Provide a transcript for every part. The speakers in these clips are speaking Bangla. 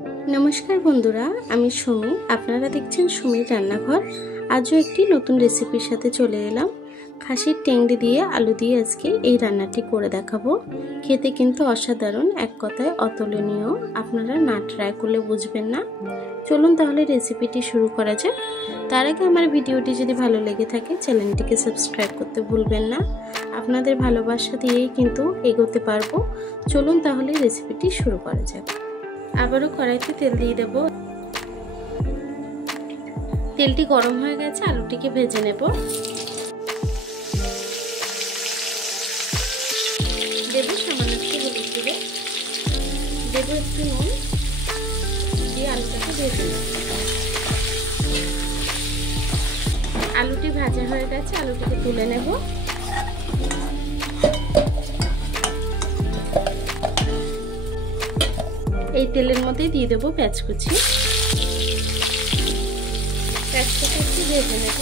नमस्कार बंधुरा आमी सुमी आपनारा देखছেন সুমির রান্নাঘর। আজও একটি নতুন রেসিপির সাথে চলে এলাম। খাসির টেংড়ি দিয়ে আলু দিয়ে আজকে এই রান্নাটি করে দেখাবো। খেতে কিন্তু অসাধারণ, এক কথায় অতুলনীয়। আপনারা না ট্রাই করলে বুঝবেন না। চলুন তাহলে রেসিপিটি শুরু করা যাক। তার আগে আমার ভিডিওটি যদি ভালো লেগে থাকে চ্যানেলটিকে সাবস্ক্রাইব করতে ভুলবেন না। আপনাদের ভালোবাসা দিয়েই কিন্তু এগোতে পারবো। চলুন তাহলে রেসিপিটি শুরু করা যাক। আবারও কড়াইতে তেল দিয়ে দেব। তেলটি গরম হয়ে গেছে, আলুটিকে ভেজে নেব। দেব সামান্য একটু হলুদ গুঁড়ো, দেব একটু নুন, দিয়ে আলুটাকে ভেজে নেব। আলুটি ভাজা হয়ে গেছে, আলুটিকে তুলে নেব। এই তেলের মধ্যে দিয়ে দেবো পেঁয়াজ কুচি। পেঁয়াজটাকে একটু ভেজে নেব।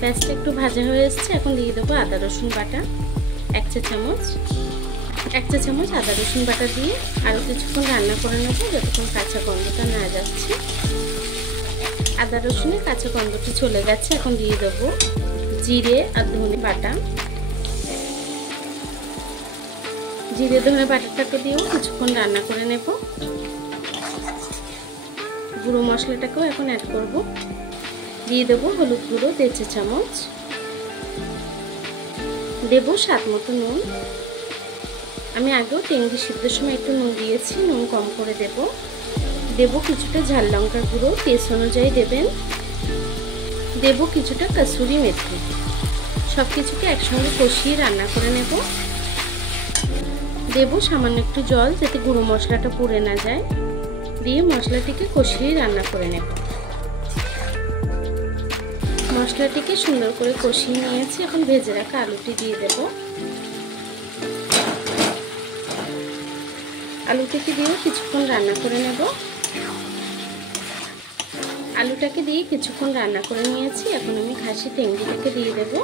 পেঁয়াজটা একটু ভাজা হয়ে এসছে, এখন দিয়ে দেবো আদা রসুন বাটা এক চা চামচ আদা রসুন বাটা দিয়ে আরও কিছুক্ষণ রান্না করে নেব, যতক্ষণ কাঁচা গন্ধটা না যাচ্ছে। আদা রসুনের কাঁচা গন্ধটি চলে গেছে, এখন দিয়ে দেবো জিরে আর ধনে বাটা। জিরে ধনে বাটাটাকে দিয়েও কিছুক্ষণ রান্না করে নেব। গুঁড়ো মশলাটাকেও এখন অ্যাড করব। দিয়ে দেবো হলুদ গুঁড়ো 1.5 চা চামচ, দেবো স্বাদ মতো নুন। আমি আগেও টেংড়ি সিদ্ধর সময় একটু নুন দিয়েছি, নুন কম করে দেব। দেবো কিছুটা ঝাল লঙ্কার গুঁড়ো, টেস্ট অনুযায়ী দেবেন। দেবো কিছুটা কাসুরি মেথি। সব কিছুকে একসঙ্গে কষিয়ে রান্না করে নেব। দেব সামান্য একটু জল, যাতে গুঁড়ো মশলাটা পুড়ে না যায়। দিয়ে মশলাটিকে কষিয়ে রান্না করে নেব। মশলাটিকে সুন্দর করে কষিয়ে নিয়েছি, এখন ভেজে রাখা আলুটি দিয়ে দেব। আলুটিকে দিয়েও কিছুক্ষণ রান্না করে নেব। আলুটাকে দিয়ে কিছুক্ষণ রান্না করে নিয়েছি, এখন আমি খাসি টেংড়িটাকে দিয়ে দেব।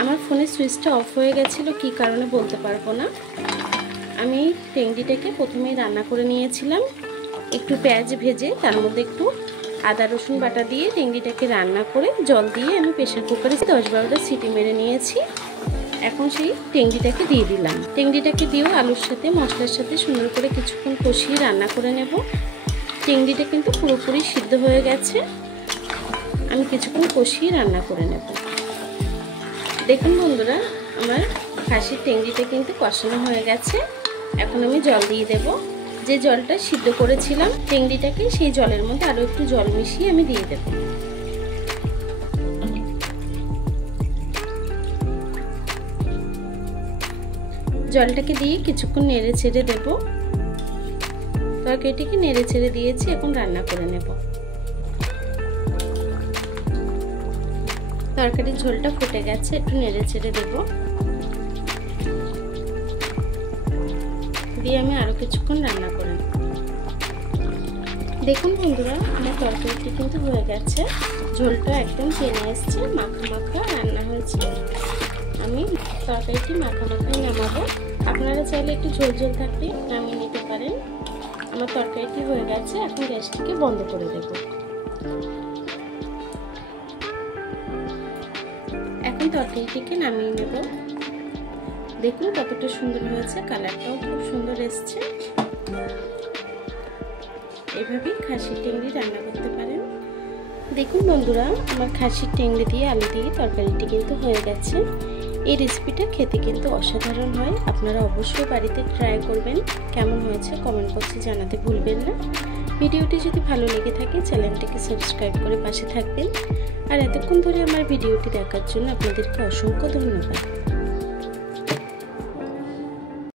আমার ফোনের সুইচটা অফ হয়ে গেছিলো, কী কারণে বলতে পারবো না। আমি টেংড়িটাকে প্রথমেই রান্না করে নিয়েছিলাম, একটু পেঁয়াজ ভেজে তার মধ্যে একটু আদা রসুন বাটা দিয়ে টেংড়িটাকে রান্না করে জল দিয়ে আমি প্রেসার কুকারে 10-12টা সিটি মেরে নিয়েছি। এখন সেই টেংড়িটাকে দিয়ে দিলাম। টেংড়িটাকে দিয়েও আলুর সাথে মশলার সাথে সুন্দর করে কিছুক্ষণ কষিয়ে রান্না করে নেব। টেংড়িটা কিন্তু পুরোপুরি সিদ্ধ হয়ে গেছে, আমি কিছুক্ষণ কষিয়ে রান্না করে নেব। দেখুন বন্ধুরা, আমার খাসির টেংড়িটা কিন্তু কষানো হয়ে গেছে। এখন আমি জল দিয়ে দেব। যে জলটা সিদ্ধ করেছিলাম টেংড়িটাকে, সেই জলের মধ্যে আরও একটু জল মিশিয়ে আমি দিয়ে দেব। জলটাকে দিয়ে কিছুক্ষণ নেড়ে ছেড়ে দেব। তরকারিটিকে নেড়ে ছেড়ে দিয়েছি, এখন রান্না করে নেব। তরকারির ঝোলটা ফুটে গেছে, একটু নেড়ে ছেড়ে দেব। দিয়ে আমি আরো কিছুক্ষণ রান্না করে নেব। দেখুন বন্ধুরা, আমার তরকারিটি কিন্তু হয়ে গেছে। ঝোলটা একদম টেনে এসছে, মাখা মাখা রান্না হয়েছে। আমি তরকারিটি মাখা মাখাই নামাবো। আপনারা চাইলে একটু ঝোল ঝোল থাকলে নামিয়ে নিতে পারেন। আমার তরকারিটি হয়ে গেছে, এখন গ্যাসটিকে বন্ধ করে দেব। এখন তরকারিটিকে নামিয়ে নেব। দেখুন কতটা সুন্দর হয়েছে, কালারটাও খুব সুন্দর এসছে। এভাবেই খাসির টেংড়ি রান্না করতে পারেন। দেখুন বন্ধুরা, আমার খাসির টেংড়ি দিয়ে আলু দিয়ে তরকারিটি কিন্তু হয়ে গেছে। এই রেসিপিটা খেতে কিন্তু অসাধারণ হয়। আপনারা অবশ্যই বাড়িতে ট্রাই করবেন। কেমন হয়েছে কমেন্ট বক্সে জানাতে ভুলবেন না। ভিডিওটি যদি ভালো লেগে থাকে চ্যানেলটিকে সাবস্ক্রাইব করে পাশে থাকবেন। আর এতক্ষণ ধরে আমার ভিডিওটি দেখার জন্য আপনাদেরকে অসংখ্য ধন্যবাদ।